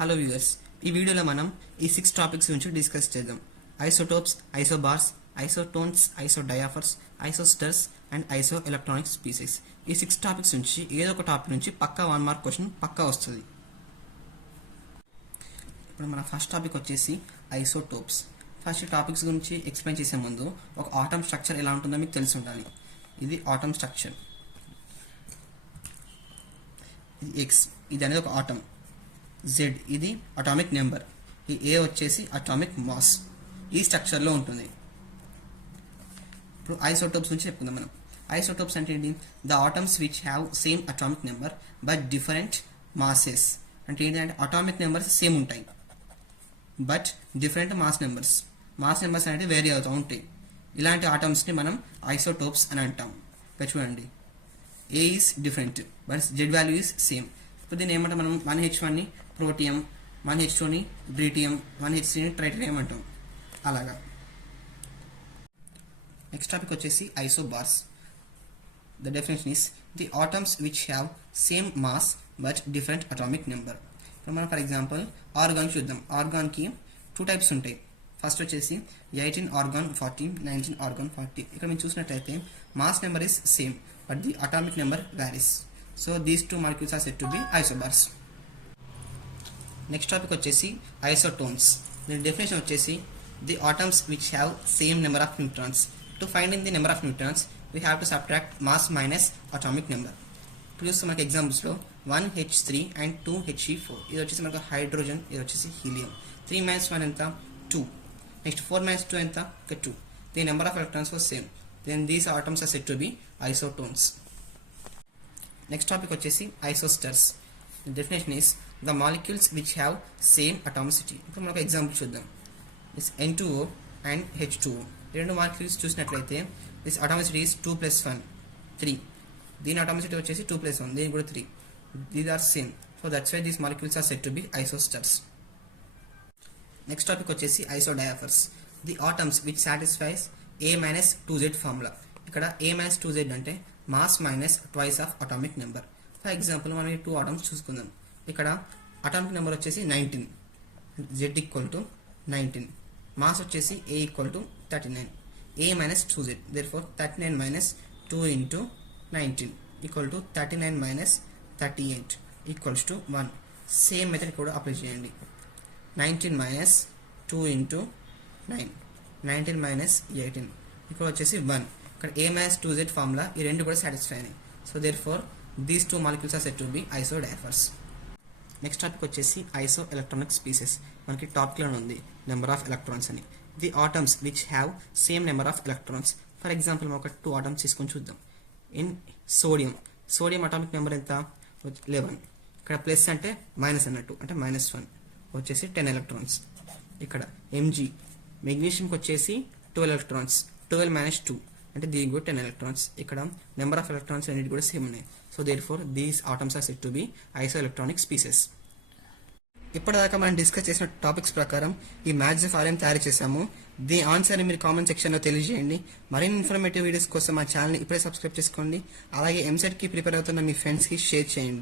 Hello viewers, ఈ వీడియోలో మనం ఈ 6 టాపిక్స్ గురించి డిస్కస్ చేద్దాం. Isotopes, isobars, isotones, isodiaphers, isosters and iso electronic species. ఈ 6 టాపిక్స్ నుంచి ఏదో ఒక టాపిక్ నుంచి పక్కా 1 మార్క్ క్వశ్చన్ పక్కా వస్తుంది. ఇప్పుడు మన ఫస్ట్ టాపిక్ వచ్చేసి ఐసోటోప్స్. ఫస్ట్ టాపిక్స్ గురించి ఎక్స్ప్లెయిన్ చేసే ముందు ఒక ఆటమ్ స్ట్రక్చర్ ఎలా ఉంటుందో మీకు తెలిసి ఉండాలి. ఇది ఆటమ్ స్ట్రక్చర్. ఇది ఎక్స్, ఇది అనేది ఒక ఆటమ్. జెడ్ ఇది అటామిక్ నెంబర్. ఈ ఏ వచ్చేసి అటామిక్ మాస్. ఈ స్ట్రక్చర్లో ఉంటుంది. ఇప్పుడు ఐసోటోప్స్ నుంచి చెప్పుకుందాం మనం. ఐసోటోప్స్ అంటే ఏంటి? The atoms which have same atomic number but different masses. అంటే ఏంటంటే అటామిక్ నెంబర్స్ సేమ్ ఉంటాయి but different mass numbers. Mass numbers అనేది వేరీ అవుతూ ఉంటాయి. ఇలాంటి ఆటమ్స్ని మనం ఐసోటోప్స్ అని అంటాం. ఇక్కడ చూడండి, ఏ is different but Z value is same. ఇప్పుడు దీన్ని ఏమంటాం మనం? 1H1ని ప్రోటియం, 1H2ని డ్రీటియం, 1H3ని ట్రైటరియం అంటాం. అలాగా. నెక్స్ట్ టాపిక్ వచ్చేసి isobars. The definition is the atoms which have same mass but different atomic number. ఇప్పుడు మనం ఫర్ ఎగ్జాంపుల్ ఆర్గాన్ చూద్దాం. ఆర్గాన్కి 2 టైప్స్ ఉంటాయి. ఫస్ట్ వచ్చేసి 18 ఆర్గాన్ 40, 19 ఆర్గాన్ 40. ఇక్కడ మీరు చూసినట్లయితే mass number is same but the atomic number varies. So these 2 molecules are said to be isobars. Next topic వచ్చేసి isotones. దీని డెఫినేషన్ వచ్చేసి the atoms which have same number of neutrons. To find in the number of neutrons we have to subtract mass minus atomic number. ఇప్పుడు చూస్తే మనకి ఎగ్జాంపుల్స్లో 1H3 and 2He4. ఇది వచ్చేసి మనకు hydrogen, ఇది వచ్చేసి హీలియం. 3 - 1 ఎంత? 2. నెక్స్ట్ 4 - 2 ఎంత? 2. The number of electrons was same. Then these atoms are said to be isotones. Next topic వచ్చేసి isosters. Definition is the molecules which have same atomicity. ఇప్పుడు మనకు ఎగ్జాంపుల్ చూద్దాం. This N2O and H2O. రెండు molecules చూసినట్లయితే this atomicity is 2 + 1 3. దీని atomicity వచ్చేసి 2 + 1, దీని కూడా 3. These are same. So that's why these molecules are said to be isosters. Next topic వచ్చేసి isodiaphers. The atoms which satisfies A - 2Z formula. ఇక్కడ A - 2Z అంటే mass minus twice of atomic number. For example మనం ఈ 2 atoms చూసుకుందాం. ఇక్కడ atomic number వచ్చేసి 19, Z = 19. Mass వచ్చేసి A = 39. A - 2Z. therefore 39 - 2 × 19 = 39 - 38 = 1. Same method కూడా అప్లై చేయండి. 19 - 2 × 9, 19 - 18 ఇక్కడ వచ్చేసి 1. ఇక్కడ A - 2Z ఫార్ములా ఈ రెండు కూడా సాటిస్ఫై అయినాయి. So therefore these 2 molecules are said to be isodiaphers. Next topic వచ్చేసి ఐసో ఎలక్ట్రానిక్ స్పీసెస్. మనకి టాపిక్లో ఉంది నెంబర్ ఆఫ్ ఎలక్ట్రాన్స్ అని. The atoms which have same number of electrons. For example మనం ఒక 2 ఆటమ్స్ తీసుకొని చూద్దాం. ఇన్ సోడియం అటామిక్ నెంబర్ ఎంత? 11. ఇక్కడ ప్లస్ అంటే మైనస్ అన్నట్టు, అంటే -1 వచ్చేసి 10 ఎలక్ట్రాన్స్. ఇక్కడ Mg మెగ్నీషియంకి వచ్చేసి 12 ఎలక్ట్రాన్స్. 12 - 2 అంటే దీనికి కూడా 10 ఎలక్ట్రాన్స్. ఇక్కడ నెంబర్ ఆఫ్ ఎలక్ట్రాన్స్ అన్నిటి కూడా సేమ్ ఉన్నాయి. So therefore these atoms are said to be iso electronic species. ఇప్పటిదాకా మనం డిస్కస్ చేసిన టాపిక్స్ ప్రకారం ఈ మ్యాథ్స్ ఫారం తయారు చేశాము. దీని ఆన్సర్ని మీరు కామెంట్ సెక్షన్లో తెలియజేయండి. మరిన్ని ఇన్ఫర్మేటివ్ వీడియోస్ కోసం మా ఛానల్ని ఇప్పుడే సబ్స్క్రైబ్ చేసుకోండి. అలాగే ఎంసెట్కి ప్రిపేర్ అవుతున్న మీ ఫ్రెండ్స్కి షేర్ చేయండి.